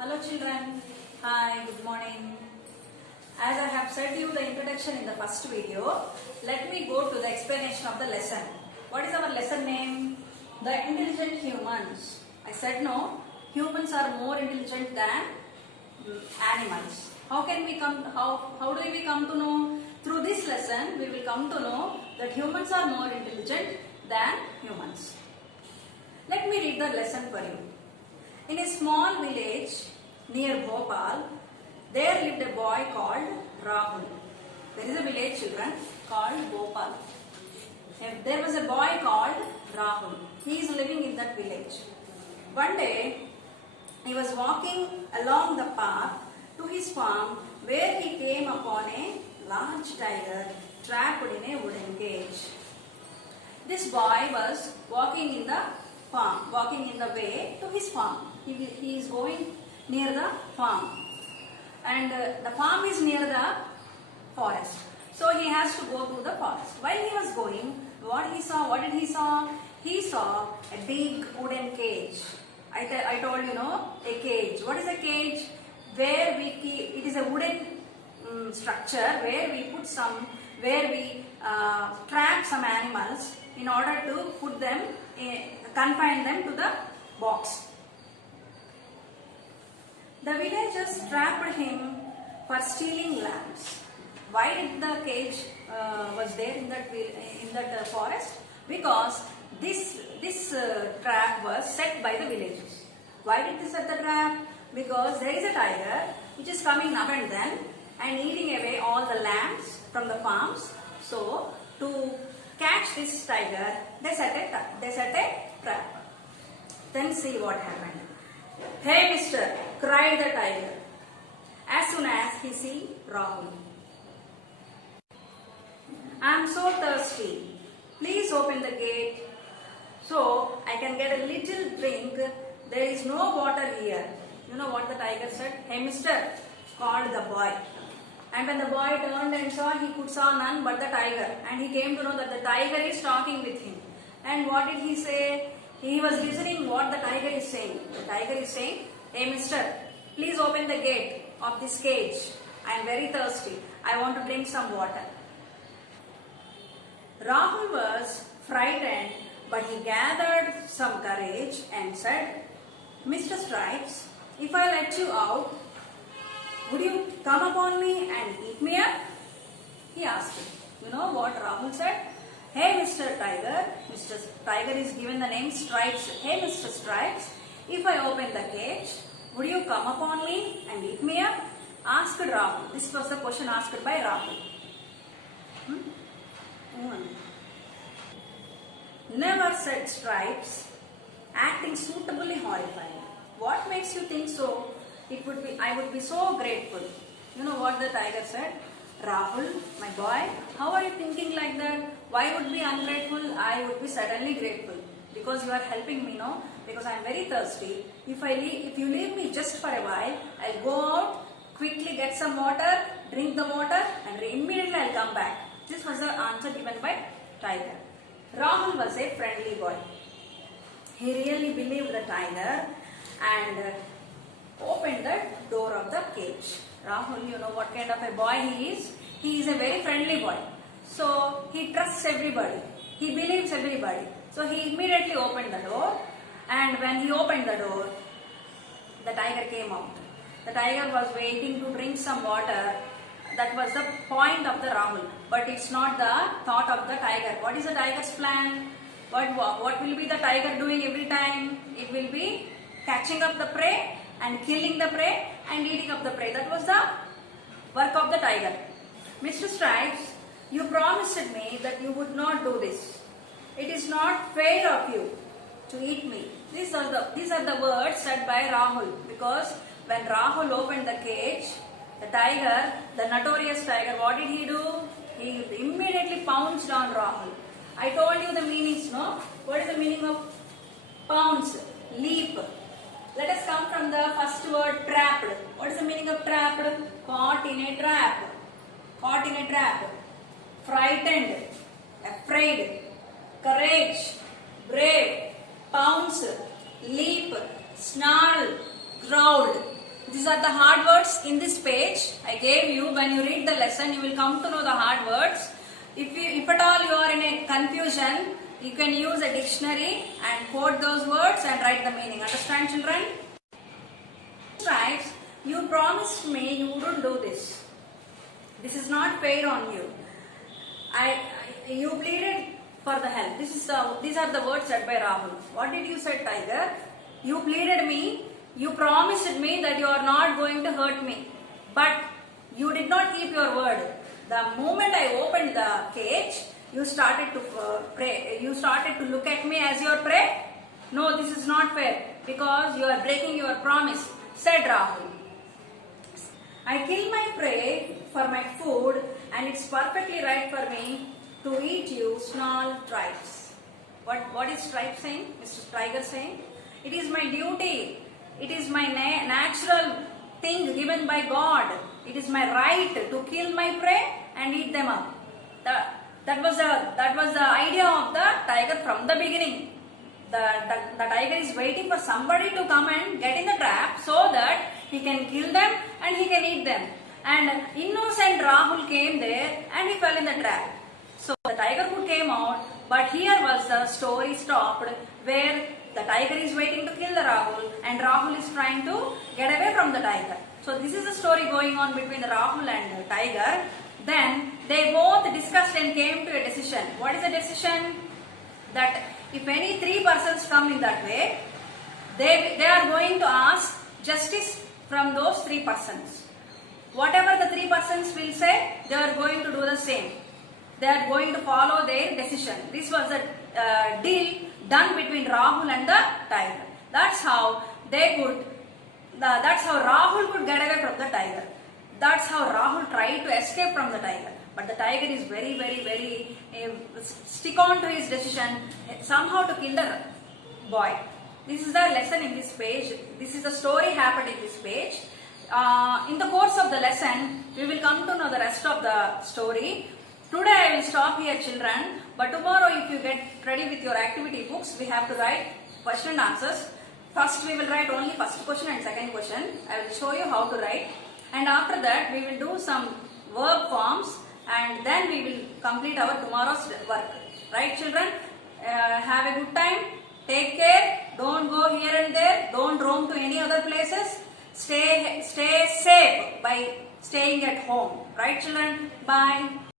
Hello children. Hi, good morning. As I have said you the introduction in the first video, let me go to the explanation of the lesson. What is our lesson name? The intelligent humans. I said no, humans are more intelligent than animals. How do we come to know? Through this lesson, we will come to know that humans are more intelligent than humans. Let me read the lesson for you. In a small village near Bhopal, there lived a boy called Rahul. There is a village, children, called Bhopal. There was a boy called Rahul. He is living in that village. One day, he was walking along the path to his farm where he came upon a large tiger trapped in a wooden cage. This boy was walking in the way to his farm. He is going near the farm, and the farm is near the forest. So he has to go to the forest. While he was going, what did he saw? He saw a big wooden cage. I told you, a cage. What is a cage? It is a wooden structure where we trap some animals in order to confine them to the box. The villagers trapped him for stealing lambs. Why did the cage was there in that forest? Because this trap was set by the villagers. Why did they set the trap? Because there is a tiger which is coming now and then and eating away all the lambs from the farms. So to catch this tiger, they set a trap. Then see what happened. "Hey, mister," cried the tiger as soon as he see Rahul. "I am so thirsty. Please open the gate so I can get a little drink. There is no water here." You know what the tiger said? "Hey, mister," called the boy. And when the boy turned and saw, he saw none but the tiger. And he came to know that the tiger is talking with him. And what did he say? He was listening what the tiger is saying. The tiger is saying, "Hey mister, please open the gate of this cage. I am very thirsty. I want to drink some water." Rahul was frightened, but he gathered some courage and said, "Mr. Stripes, if I let you out, would you come upon me and eat me up?" He asked him. You know what Rahul said? "Hey, Mr. Tiger," Mr. Tiger is given the name Stripes. "Hey, Mr. Stripes, if I open the cage, would you come upon me and eat me up?" Asked Rahul. This was the question asked by Rahul. "Never," said Stripes, acting suitably horrified. "What makes you think so? I would be so grateful." You know what the tiger said? "Rahul, my boy, how are you thinking like that? Why would be ungrateful? I would be certainly grateful because you are helping me, no? Because I am very thirsty. If you leave me just for a while, I'll go out, quickly get some water, drink the water, and immediately I'll come back." This was the answer given by tiger. Rahul was a friendly boy. He really believed the tiger and opened the door of the cage. Rahul, you know what kind of a boy he is? He is a very friendly boy. So he trusts everybody. He believes everybody. So he immediately opened the door, and when he opened the door, the tiger came out. The tiger was waiting to drink some water. That was the point of the Rahul. But it's not the thought of the tiger. What is the tiger's plan? What will be the tiger doing every time? It will be catching up the prey and killing the prey and eating up the prey. That was the work of the tiger. "Mr. Stripes, you promised me that you would not do this. It is not fair of you to eat me." These are the words said by Rahul, because when Rahul opened the cage, the tiger, the notorious tiger, what did he do? He immediately pounced on Rahul. I told you the meanings, no? What is the meaning of pounce? Leap. Let us come from the first word, trapped. What is the meaning of trapped? Caught in a trap. Caught in a trap. Frightened. Afraid. Courage. Brave. Pounce. Leap. Snarl. Growled. These are the hard words in this page I gave you. When you read the lesson, you will come to know the hard words. If at all you are in a confusion, you can use a dictionary and quote those words and write the meaning. Understand, children? Stripes, you promised me you wouldn't do this. This is not fair on you. You pleaded for the help. These are the words said by Rahul. What did you say, Tiger? You pleaded me. You promised me that you are not going to hurt me. But you did not keep your word. The moment I opened the cage, you started to pray. You started to look at me as your prey. No, this is not fair because you are breaking your promise, said Rahul. I kill my prey for my food and it's perfectly right for me to eat you small tribes. What is tribe saying? Mr. Tiger saying? It is my duty. It is my natural thing given by God. It is my right to kill my prey and eat them up. That was the idea of the tiger from the beginning. The tiger is waiting for somebody to come and get in the trap so that he can kill them and he can eat them. And innocent Rahul came there and he fell in the trap. So the tiger could came out, but here was the story stopped where the tiger is waiting to kill the Rahul and Rahul is trying to get away from the tiger. So this is the story going on between the Rahul and the tiger. Then they both discussed and came to a decision. What is the decision? That if any three persons come in that way, they are going to ask justice from those three persons. Whatever the three persons will say, they are going to do the same. They are going to follow their decision. This was a deal done between Rahul and the tiger. That's how Rahul could get away from the tiger. That's how Rahul tried to escape from the tiger. But the tiger is very stick on to his decision somehow to kill the boy. This is the lesson in this page. This is the story happened in this page. In the course of the lesson, we will come to know the rest of the story. Today I will stop here, children. But tomorrow, if you get ready with your activity books, we have to write question and answers. First, we will write only first question and second question. I will show you how to write. And after that, we will do some verb forms and then we will complete our tomorrow's work. Right, children? Have a good time. Take care. Don't go here and there. Don't roam to any other places. Stay safe by staying at home. Right, children? Bye.